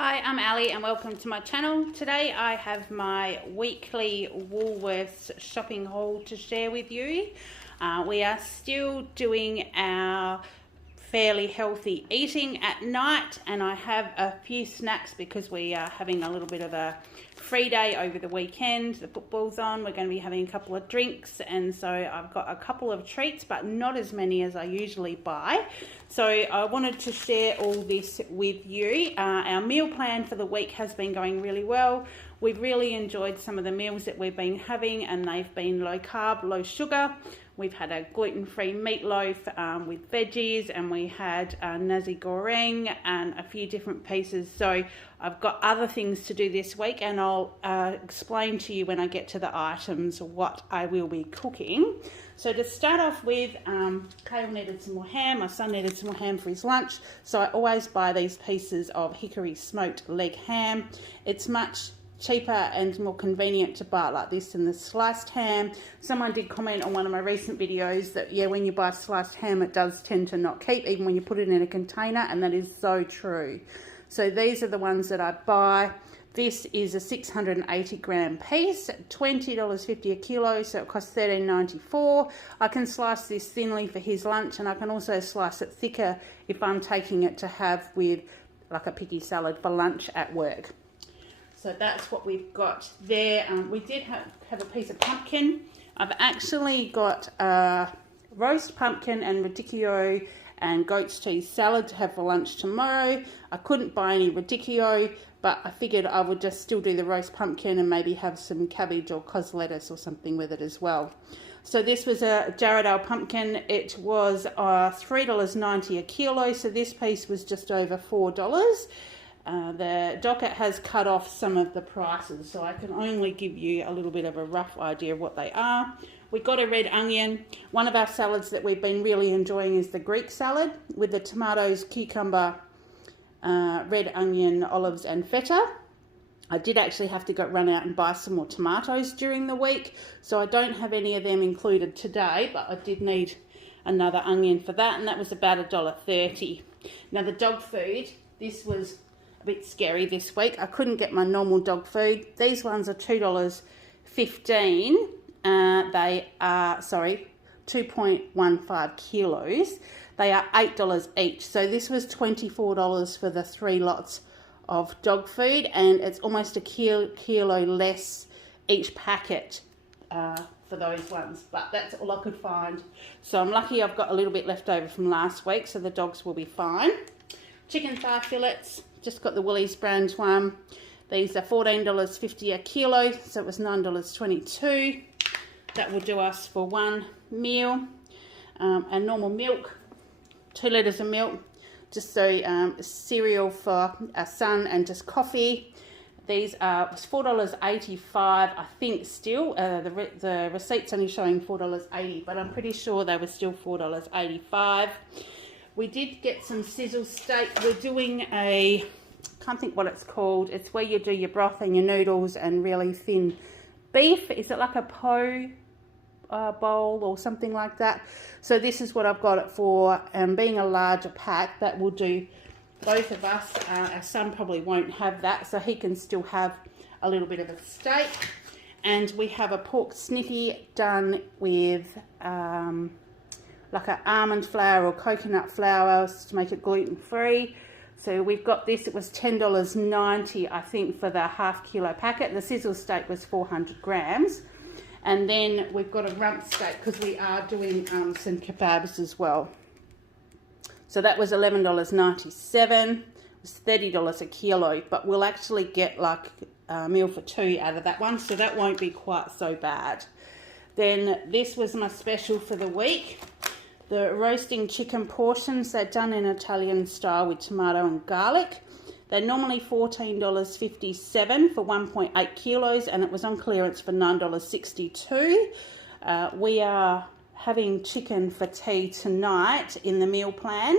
Hi, I'm Ali and welcome to my channel. Today I have my weekly Woolworths shopping haul to share with you. We are still doing our fairly healthy eating at night, and I have a few snacks because we are having a little bit of a free day over the weekend. The football's on, we're going to be having a couple of drinks, and so I've got a couple of treats, but not as many as I usually buy. So I wanted to share all this with you. Our meal plan for the week has been going really well. We've really enjoyed some of the meals that we've been having, and they've been low carb, low sugar. We've had a gluten-free meatloaf with veggies, and we had nasi goreng and a few different pieces. So I've got other things to do this week, and I'll explain to you when I get to the items what I will be cooking. So to start off with, Kale needed some more ham. My son needed some more ham for his lunch. So I always buy these pieces of Hickory Smoked Leg Ham. It's much cheaper and more convenient to buy it like this than the sliced ham. Someone did comment on one of my recent videos that, yeah, when you buy sliced ham, it does tend to not keep, even when you put it in a container, and that is so true. So these are the ones that I buy. This is a 680 gram piece, $20.50 a kilo, so it costs $13.94. I can slice this thinly for his lunch, and I can also slice it thicker if I'm taking it to have with like a picky salad for lunch at work. So that's what we've got there. We did have a piece of pumpkin. I've actually got roast pumpkin and radicchio and goat's cheese salad to have for lunch tomorrow. I couldn't buy any radicchio, but I figured I would just still do the roast pumpkin and maybe have some cabbage or cos lettuce or something with it as well. So this was a Jarrahdale pumpkin. It was $3.90 a kilo, so this piece was just over $4. The docket has cut off some of the prices, so I can only give you a little bit of a rough idea of what they are. We got a red onion. One of our salads that we've been really enjoying is the Greek salad with the tomatoes, cucumber, red onion, olives and feta. I did actually have to run out and buy some more tomatoes during the week, so I don't have any of them included today, but I did need another onion for that, and that was about $1.30. Now the dog food, this was a bit scary this week. I couldn't get my normal dog food. These ones are $2.15. They are, 2.15 kilos. They are $8 each. So this was $24 for the 3 lots of dog food, and it's almost a kilo less each packet for those ones. But that's all I could find. So I'm lucky I've got a little bit left over from last week, so the dogs will be fine. Chicken Farfillets. Just got the Woolies brand one. These are $14.50 a kilo, so it was $9.22. That will do us for one meal. And normal milk, 2 litres of milk. Just so cereal for our son and just coffee. These are $4.85, I think still. The receipt's only showing $4.80, but I'm pretty sure they were still $4.85. We did get some Sizzle Steak. We're doing I can't think what it's called. It's where you do your broth and your noodles and really thin beef. Is it like a po bowl or something like that? So this is what I've got it for. Being a larger pack, that will do both of us. Our son probably won't have that, so he can still have a little bit of a steak. And we have a pork snippy done with like an almond flour or coconut flour to make it gluten-free. So we've got this. It was $10.90, I think, for the half kilo packet. The Sizzle Steak was 400 grams. And then we've got a rump steak because we are doing some kebabs as well. So that was $11.97. It was $30 a kilo, but we'll actually get like a meal for 2 out of that one, so that won't be quite so bad. Then this was my special for the week. The roasting chicken portions, they're done in Italian style with tomato and garlic. They're normally $14.57 for 1.8 kilos, and it was on clearance for $9.62. We are having chicken for tea tonight in the meal plan,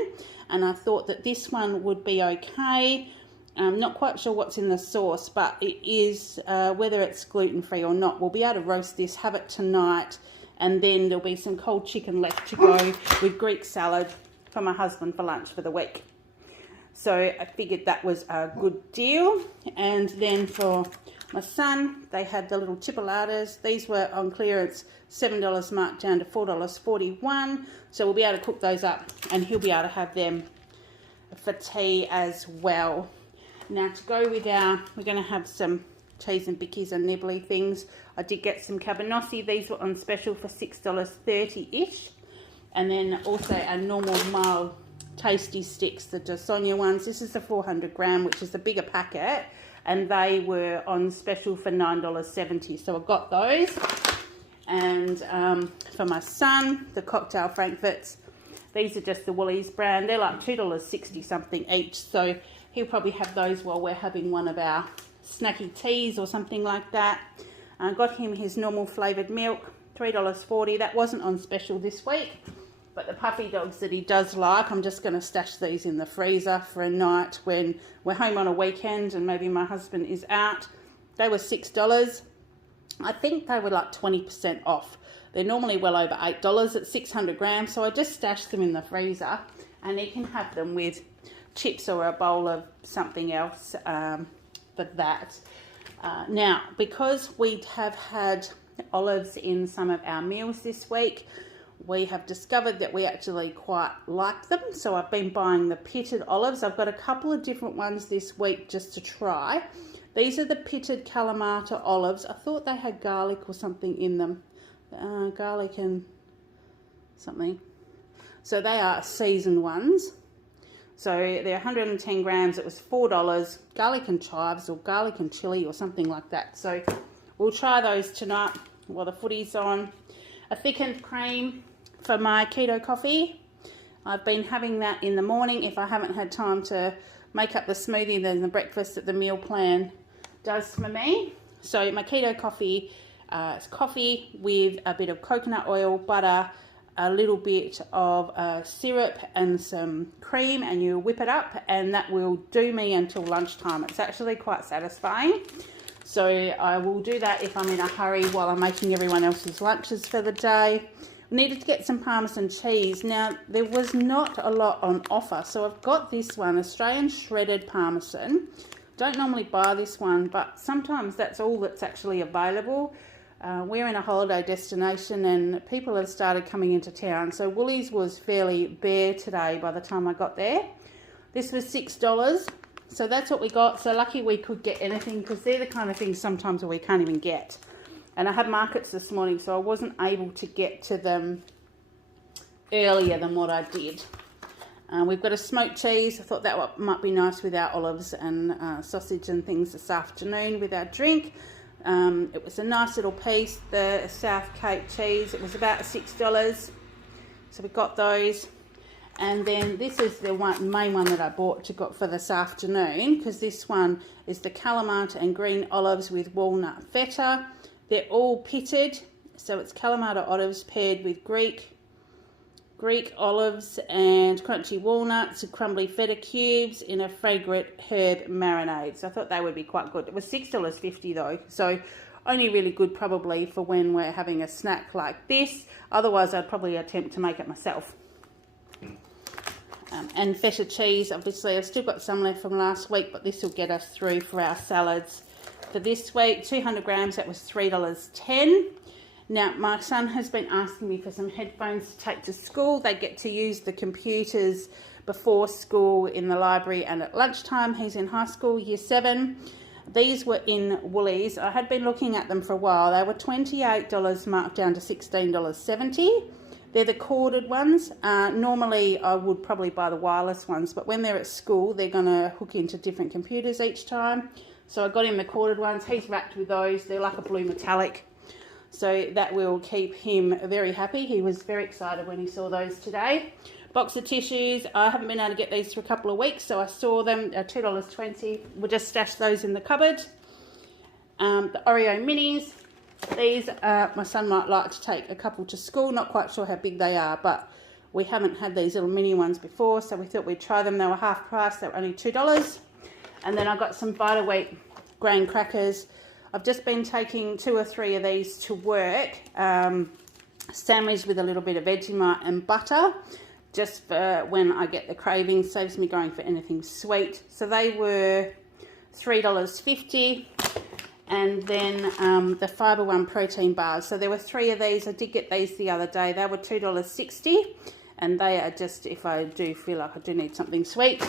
and I thought that this one would be okay. I'm not quite sure what's in the sauce, but it is, whether it's gluten-free or not, we'll be able to roast this, have it tonight, and then there'll be some cold chicken left to go with Greek salad for my husband for lunch for the week. So I figured that was a good deal. And then for my son, they had the little Chipolatas. These were on clearance, $7 marked down to $4.41. So we'll be able to cook those up and he'll be able to have them for tea as well. Now to go with we're going to have some cheese and bickies and nibbly things. I did get some cabanossi. These were on special for $6.30-ish. And then also a normal mild tasty sticks, the Dosonia ones. This is the 400 gram, which is the bigger packet. And they were on special for $9.70. So I got those. And for my son, the cocktail Frankfurts. These are just the Woolies brand. They're like $2.60 something each. So he'll probably have those while we're having one of our snacky teas or something like that. I got him his normal flavoured milk, $3.40. That wasn't on special this week. But the puffy dogs that he does like, I'm just going to stash these in the freezer for a night when we're home on a weekend and maybe my husband is out. They were $6. I think they were like 20% off. They're normally well over $8 at 600 grams. So I just stashed them in the freezer and he can have them with chips or a bowl of something else for that. Now, because we have had olives in some of our meals this week, we have discovered that we actually quite like them. So I've been buying the pitted olives. I've got a couple of different ones this week just to try. These are the pitted Kalamata olives. I thought they had garlic or something in them. Garlic and something. So they are seasoned ones. So they're 110 grams. It was $4. Garlic and chives or garlic and chili or something like that. So we'll try those tonight while the footy's on. A thickened cream for my keto coffee. I've been having that in the morning if I haven't had time to make up the smoothie, then the breakfast that the meal plan does for me. So my keto coffee is coffee with a bit of coconut oil, butter, a little bit of syrup and some cream, and you whip it up, and that will do me until lunchtime. It's actually quite satisfying. So I will do that if I'm in a hurry while I'm making everyone else's lunches for the day. Needed to get some Parmesan cheese. Now, there was not a lot on offer, so I've got this one, Australian shredded Parmesan. Don't normally buy this one, but sometimes that's all that's actually available. We're in a holiday destination and people have started coming into town. So Woolies was fairly bare today by the time I got there. This was $6. So that's what we got. So lucky we could get anything, because they're the kind of things sometimes we can't even get. And I had markets this morning, so I wasn't able to get to them earlier than what I did. We've got a smoked cheese. I thought that might be nice with our olives and sausage and things this afternoon with our drink. It was a nice little piece, the South Cape cheese. It was about $6. So we got those. And then this is the main one that I bought for this afternoon, because this one is the Kalamata and green olives with walnut feta. They're all pitted, so it's Kalamata olives paired with Greek olives and crunchy walnuts and crumbly feta cubes in a fragrant herb marinade. So I thought they would be quite good. It was $6.50 though, so only really good probably for when we're having a snack like this. Otherwise, I'd probably attempt to make it myself. And feta cheese, obviously, I've still got some left from last week, but this will get us through for our salads for this week. 200 grams, that was $3.10. Now, my son has been asking me for some headphones to take to school. They get to use the computers before school in the library and at lunchtime. He's in high school, year 7. These were in Woolies. I had been looking at them for a while. They were $28 marked down to $16.70. They're the corded ones. Normally, I would probably buy the wireless ones, but when they're at school, they're going to hook into different computers each time. So I got him the corded ones. He's wrapped with those. They're like a blue metallic. So that will keep him very happy. He was very excited when he saw those today. Box of tissues. I haven't been able to get these for a couple of weeks, so I saw them at $2.20. We'll just stash those in the cupboard. The Oreo minis. These, my son might like to take a couple to school. Not quite sure how big they are, but we haven't had these little mini ones before, so we thought we'd try them. They were half price. They were only $2. And then I got some Vita wheat grain crackers. I've just been taking 2 or 3 of these to work, sandwiched with a little bit of Vegemite and butter. just for when I get the craving, saves me going for anything sweet. So they were $3.50. And then the Fibre One protein bars. So there were 3 of these. I did get these the other day. They were $2.60. And they are just, if I do feel like I do need something sweet,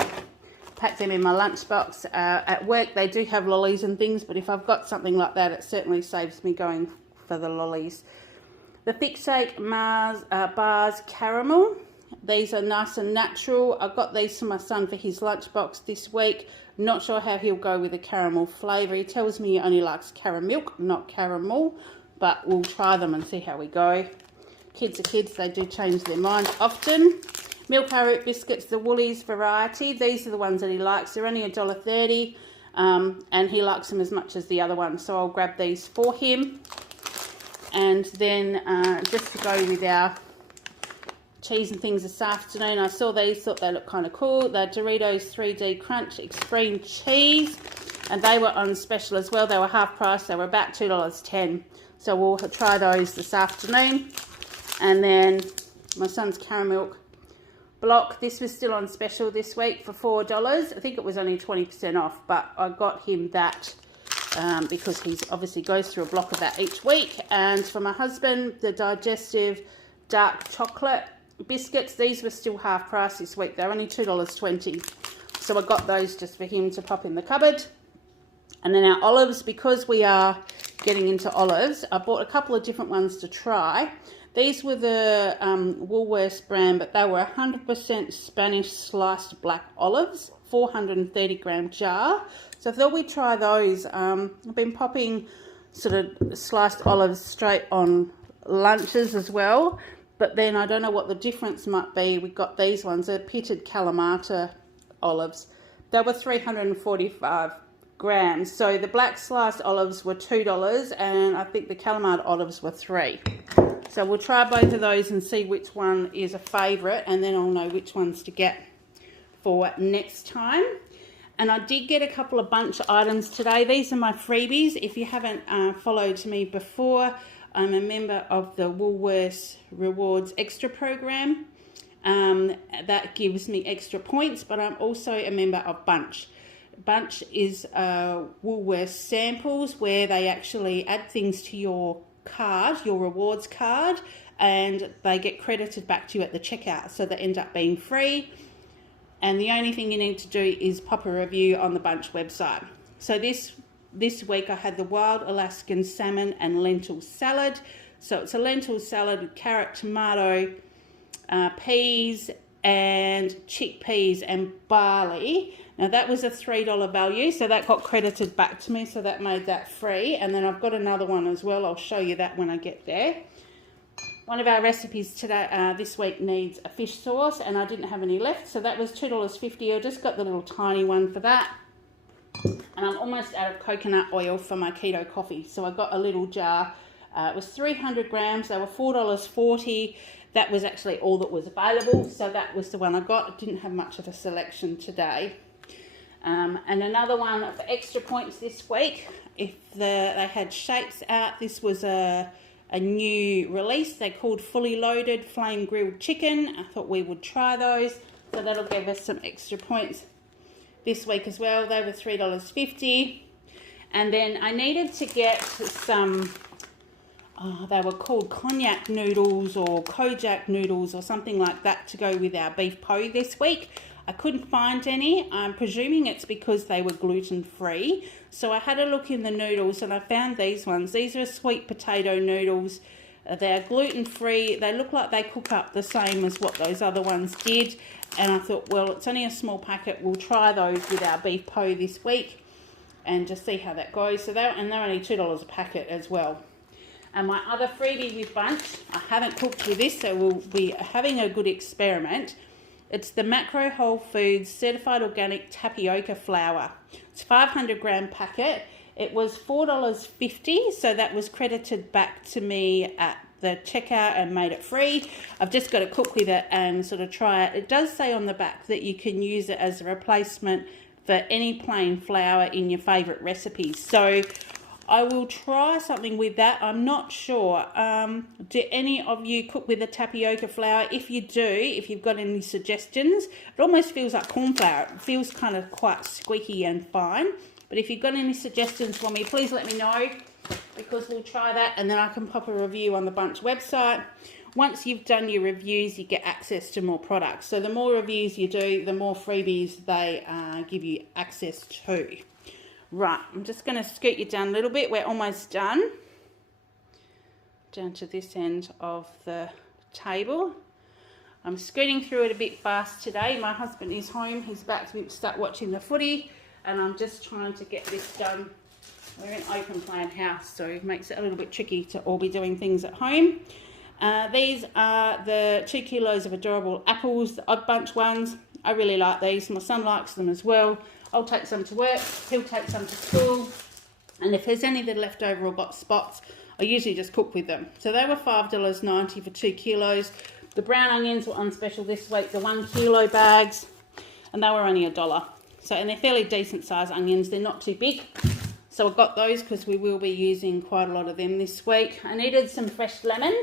pack them in my lunchbox. At work, they do have lollies and things, but if I've got something like that, it certainly saves me going for the lollies. The Thick Shake Mars bars caramel. These are nice and natural. I got these for my son for his lunchbox this week. Not sure how he'll go with the caramel flavour. He tells me he only likes caramel, not caramel, but we'll try them and see how we go. Kids are kids, they do change their minds often. Milk Arrowroot biscuits, the Woolies variety. These are the ones that he likes. They're only $1.30, and he likes them as much as the other ones, so I'll grab these for him. And then just to go with our cheese and things this afternoon, I saw these, thought they looked kind of cool. They're Doritos 3D Crunch Extreme Cheese, and they were on special as well. They were half price. They were about $2.10, so we'll try those this afternoon. And then my son's caramel block. This was still on special this week for $4. I think it was only 20% off, but I got him that because he obviously goes through a block of that each week. And for my husband, the Digestive dark chocolate biscuits. These were still half price this week. They're only $2.20. So I got those just for him to pop in the cupboard. And then our olives, because we are getting into olives, I bought a couple of different ones to try. These were the Woolworths brand, but they were 100% Spanish sliced black olives, 430 gram jar. So I thought we'd try those. I've been popping sort of sliced olives straight on lunches as well, but then I don't know what the difference might be. We got these ones, they're pitted Kalamata olives. They were 345 grams. So the black sliced olives were $2, and I think the Kalamata olives were $3. So we'll try both of those and see which one is a favourite, and then I'll know which ones to get for next time. And I did get a couple of bunch items today. These are my freebies. If you haven't followed me before, I'm a member of the Woolworths Rewards Extra program. That gives me extra points, but I'm also a member of Bunch. Bunch is Woolworths samples where they actually add things to your card, your rewards card, and they get credited back to you at the checkout, so they end up being free. And the only thing you need to do is pop a review on the Bunch website. So this week I had the wild Alaskan salmon and lentil salad. So it's a lentil salad with carrot, tomato, peas and chickpeas and barley. Now that was a $3 value, so that got credited back to me, so that made that free. And then I've got another one as well. I'll show you that when I get there. One of our recipes today, this week, needs a fish sauce, and I didn't have any left, so that was $2.50. I just got the little tiny one for that. And I'm almost out of coconut oil for my keto coffee, so I got a little jar. It was 300 grams. They were $4.40. That was actually all that was available, so that was the one I got. I didn't have much of a selection today. And another one for extra points this week, if they had shapes out, this was a new release. They called Fully Loaded Flame Grilled Chicken. I thought we would try those, so that'll give us some extra points this week as well. They were $3.50. And then I needed to get some, they were called cognac noodles or kojak noodles or something like that to go with our beef po this week. I couldn't find any. I'm presuming it's because they were gluten-free. So I had a look in the noodles and I found these ones. These are sweet potato noodles. They're gluten-free. They look like they cook up the same as what those other ones did. And I thought, well, it's only a small packet. We'll try those with our beef po this week and just see how that goes. So they're only $2 a packet as well. And my other freebie with Bunch, I haven't cooked with this, so we'll be having a good experiment. It's the Macro Whole Foods Certified Organic Tapioca Flour. It's a 500 gram packet. It was $4.50, so that was credited back to me at the checkout and made it free. I've just got to cook with it and sort of try it. It does say on the back that you can use it as a replacement for any plain flour in your favourite recipes. So I will try something with that. I'm not sure. Do any of you cook with a tapioca flour? If you do, if you've got any suggestions, it almost feels like corn flour. It feels kind of quite squeaky and fine. But if you've got any suggestions for me, please let me know, because we'll try that and then I can pop a review on the Bunch website. Once you've done your reviews, you get access to more products. So the more reviews you do, the more freebies they give you access to. Right, I'm just going to scoot you down a little bit. We're almost done. Down to this end of the table. I'm scooting through it a bit fast today. My husband is home. He's about to start watching the footy, and I'm just trying to get this done. We're in open plan house, so it makes it a little bit tricky to all be doing things at home. These are the 2 kilos of adorable apples, the Odd Bunch ones. I really like these. My son likes them as well. I'll take some to work, he'll take some to school, and if there's any that are left over or got spots, I usually just cook with them. So they were $5.90 for 2 kilos. The brown onions were on special this week, the 1 kilo bags, and they were only $1. So, and they're fairly decent size onions, they're not too big. So I got those because we will be using quite a lot of them this week. I needed some fresh lemon,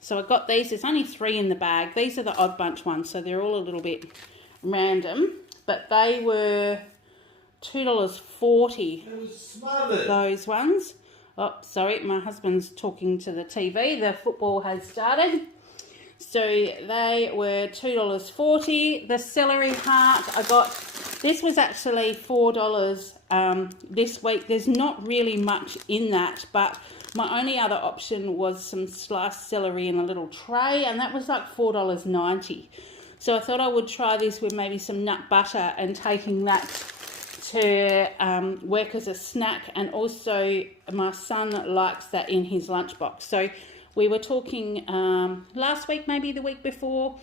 so I got these. There's only 3 in the bag. These are the Odd Bunch ones, so they're all a little bit random. But they were $2.40. It was smothered. Those ones. Oh, sorry, my husband's talking to the TV. The football has started. So they were $2.40. The celery heart I got, this was actually $4 this week. There's not really much in that, but my only other option was some sliced celery in a little tray, and that was like $4.90. So I thought I would try this with maybe some nut butter and taking that to work as a snack. And also my son likes that in his lunchbox. So we were talking last week, maybe the week before.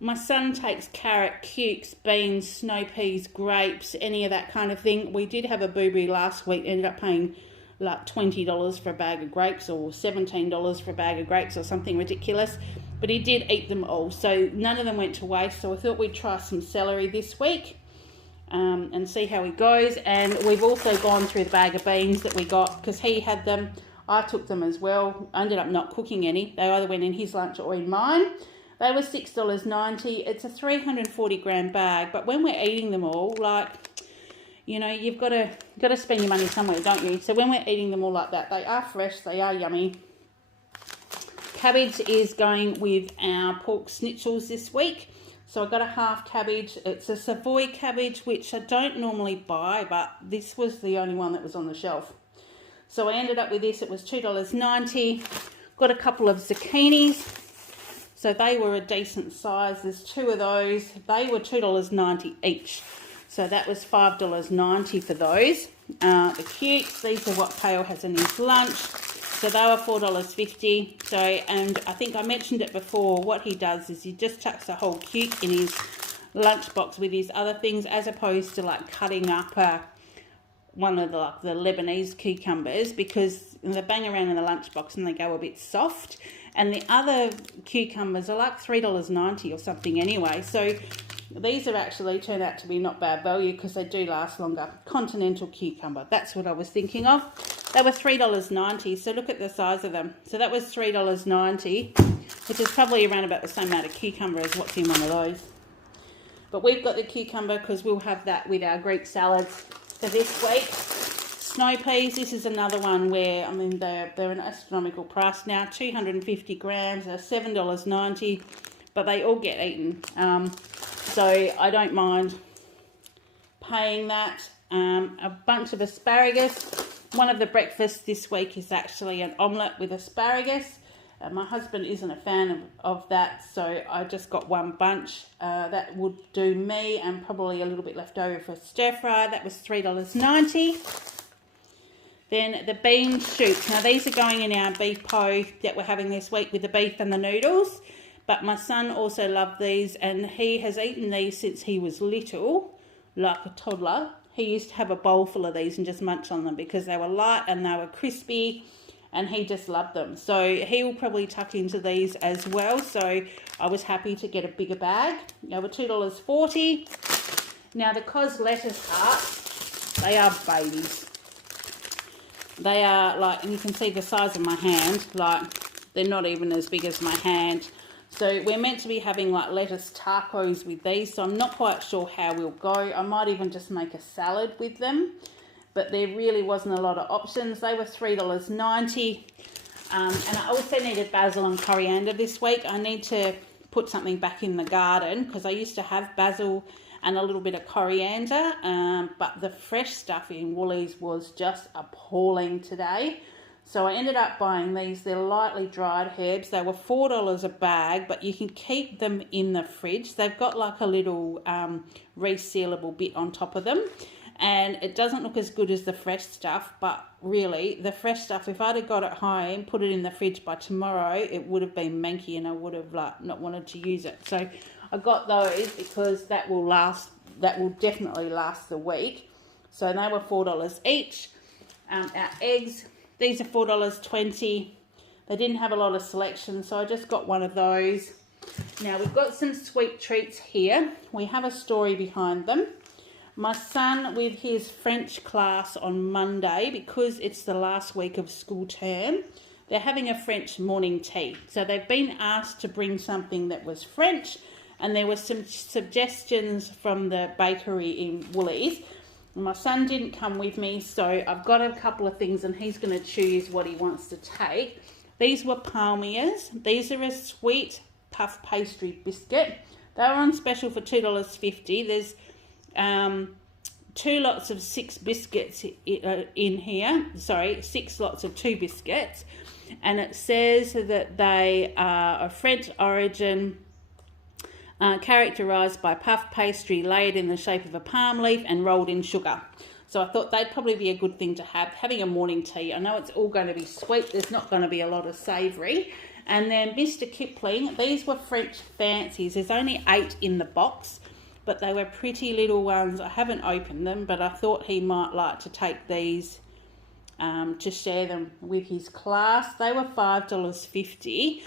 My son takes carrot, cukes, beans, snow peas, grapes, any of that kind of thing. We did have a boo-boo last week, ended up paying like $20 for a bag of grapes, or $17 for a bag of grapes, or something ridiculous. But he did eat them all, so none of them went to waste. So I thought we'd try some celery this week and see how he goes. And we've also gone through the bag of beans that we got because he had them. I took them as well. I ended up not cooking any. They either went in his lunch or in mine. They were $6.90. It's a 340 gram bag, but when we're eating them all, like, you know, you've got to spend your money somewhere, don't you? So when we're eating them all like that, they are fresh, they are yummy. Cabbage is going with our pork schnitzels this week. So I got a half cabbage. It's a Savoy cabbage, which I don't normally buy, but this was the only one that was on the shelf. So I ended up with this. It was $2.90. Got a couple of zucchinis. So they were a decent size. There's 2 of those. They were $2.90 each. So that was $5.90 for those. The cukes, these are what Kale has in his lunch. So they were $4.50. So, and I think I mentioned it before, what he does is he just chucks a whole cuke in his lunchbox with his other things, as opposed to like cutting up one of the Lebanese cucumbers, because they bang around in the lunchbox and they go a bit soft. And the other cucumbers are like $3.90 or something anyway. So these have actually turned out to be not bad value because they do last longer. Continental Cucumber, that's what I was thinking of. They were $3.90, so look at the size of them. So that was $3.90, which is probably around about the same amount of cucumber as what's in one of those. But we've got the cucumber because we'll have that with our Greek salads for this week. Snow peas, this is another one where, I mean, they're an astronomical price now. 250 grams, they're $7.90, but they all get eaten. So I don't mind paying that. A bunch of asparagus. One of the breakfasts this week is actually an omelette with asparagus. My husband isn't a fan of that, so I just got one bunch. That would do me, and probably a little bit left over for stir fry. That was $3.90. Then the bean shoots. Now these are going in our beef po that we're having this week with the beef and the noodles. But my son also loved these, and he has eaten these since he was little, like a toddler. He used to have a bowl full of these and just munch on them because they were light and they were crispy, and he just loved them. So he will probably tuck into these as well. So I was happy to get a bigger bag. They were $2.40. Now the cos lettuce hearts, they are babies. They are like, and you can see the size of my hand, like they're not even as big as my hand. So we're meant to be having like lettuce tacos with these, so I'm not quite sure how we'll go. I might even just make a salad with them, but there really wasn't a lot of options. They were $3.90, and I also needed basil and coriander this week. I need to put something back in the garden because I used to have basil and a little bit of coriander, but the fresh stuff in Woolies was just appalling today. So I ended up buying these. They're lightly dried herbs. They were $4 a bag, but you can keep them in the fridge. They've got like a little resealable bit on top of them, and it doesn't look as good as the fresh stuff, but really the fresh stuff, if I'd have got it home, put it in the fridge by tomorrow, it would have been manky and I would have like not wanted to use it. So I got those because that will definitely last the week. So they were $4 each. Our eggs, these are $4.20. They didn't have a lot of selection, so I just got one of those. Now we've got some sweet treats here. We have a story behind them. My son, with his French class on Monday, because it's the last week of school term, they're having a French morning tea. So they've been asked to bring something that was French, and there were some suggestions from the bakery in Woolies. My son didn't come with me, so I've got a couple of things and he's going to choose what he wants to take. These were Palmiers. These are a sweet puff pastry biscuit. They were on special for $2.50. There's 2 lots of 6 biscuits in here. Sorry, 6 lots of 2 biscuits. And it says that they are of French origin, characterised by puff pastry laid in the shape of a palm leaf and rolled in sugar. So I thought they'd probably be a good thing to have, having a morning tea. I know it's all going to be sweet. There's not going to be a lot of savoury. And then Mr. Kipling, these were French fancies. There's only 8 in the box, but they were pretty little ones. I haven't opened them, but I thought he might like to take these to share them with his class. They were $5.50.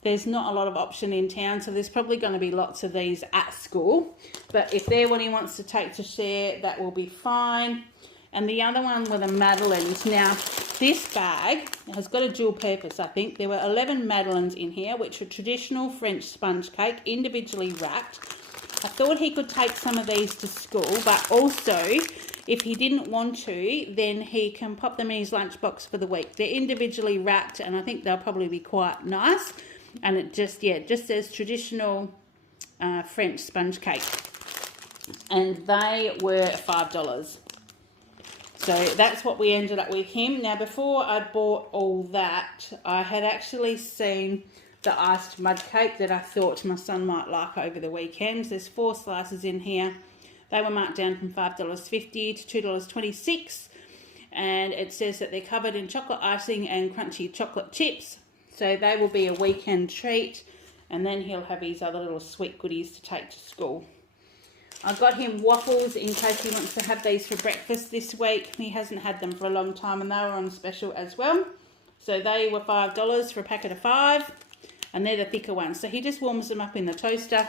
There's not a lot of option in town, so there's probably going to be lots of these at school. But if they're what he wants to take to share, that will be fine. And the other one were the Madeleines. Now, this bag has got a dual purpose, I think. There were 11 Madeleines in here, which are traditional French sponge cake, individually wrapped. I thought he could take some of these to school, but also, if he didn't want to, then he can pop them in his lunchbox for the week. They're individually wrapped, and I think they'll probably be quite nice. And it just says traditional French sponge cake. And they were $5. So that's what we ended up with him. Now, before I bought all that, I had actually seen the iced mud cake that I thought my son might like over the weekend. There's 4 slices in here. They were marked down from $5.50 to $2.26. And it says that they're covered in chocolate icing and crunchy chocolate chips. So they will be a weekend treat, and then he'll have his other little sweet goodies to take to school. I got him waffles in case he wants to have these for breakfast this week. He hasn't had them for a long time, and they were on special as well. So they were $5 for a packet of 5, and they're the thicker ones. So he just warms them up in the toaster,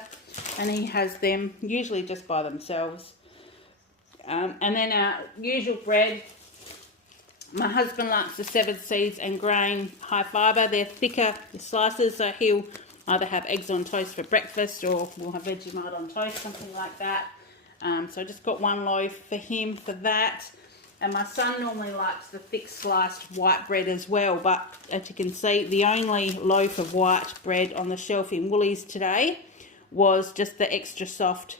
and he has them usually just by themselves. And then our usual bread. My husband likes the 7 seeds and grain high fibre. They're thicker slices, so he'll either have eggs on toast for breakfast or we'll have Vegemite on toast, something like that. So I just got 1 loaf for him for that. And my son normally likes the thick sliced white bread as well, but as you can see, the only loaf of white bread on the shelf in Woolies today was just the extra soft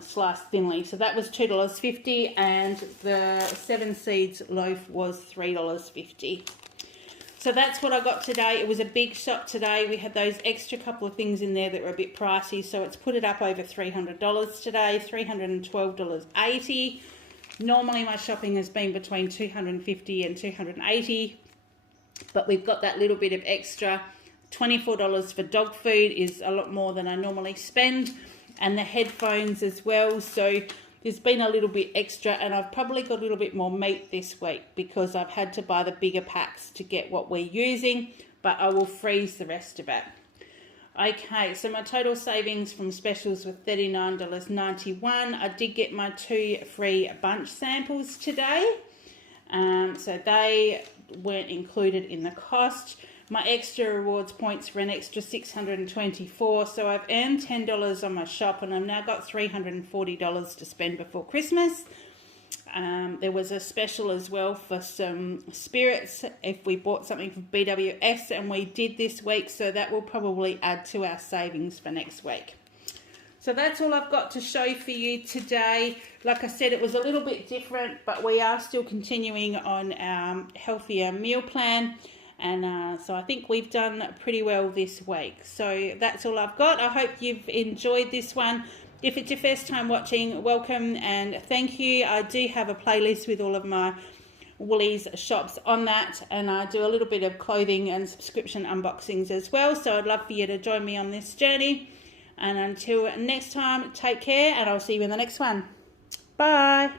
sliced thinly. So that was $2.50, and the 7 seeds loaf was $3.50. So that's what I got today. It was a big shop today. We had those extra couple of things in there that were a bit pricey, so it's put it up over $300 today, $312.80. Normally my shopping has been between $250 and $280, but we've got that little bit of extra. $24 for dog food is a lot more than I normally spend. And the headphones as well, so there's been a little bit extra, and I've probably got a little bit more meat this week because I've had to buy the bigger packs to get what we're using, but I will freeze the rest of it. Okay, so my total savings from specials were $39.91. I did get my 2 free bunch samples today. So they weren't included in the cost. My extra rewards points for an extra 624, so I've earned $10 on my shop, and I've now got $340 to spend before Christmas. There was a special as well for some spirits if we bought something from BWS, and we did this week, so that will probably add to our savings for next week. So that's all I've got to show for you today. Like I said, it was a little bit different, but we are still continuing on our healthier meal plan. And so I think we've done pretty well this week. So that's all I've got. I hope you've enjoyed this one. If it's your first time watching, welcome and thank you. I do have a playlist with all of my Woolies shops on that, and I do a little bit of clothing and subscription unboxings as well. So I'd love for you to join me on this journey. And until next time, take care, and I'll see you in the next one. Bye.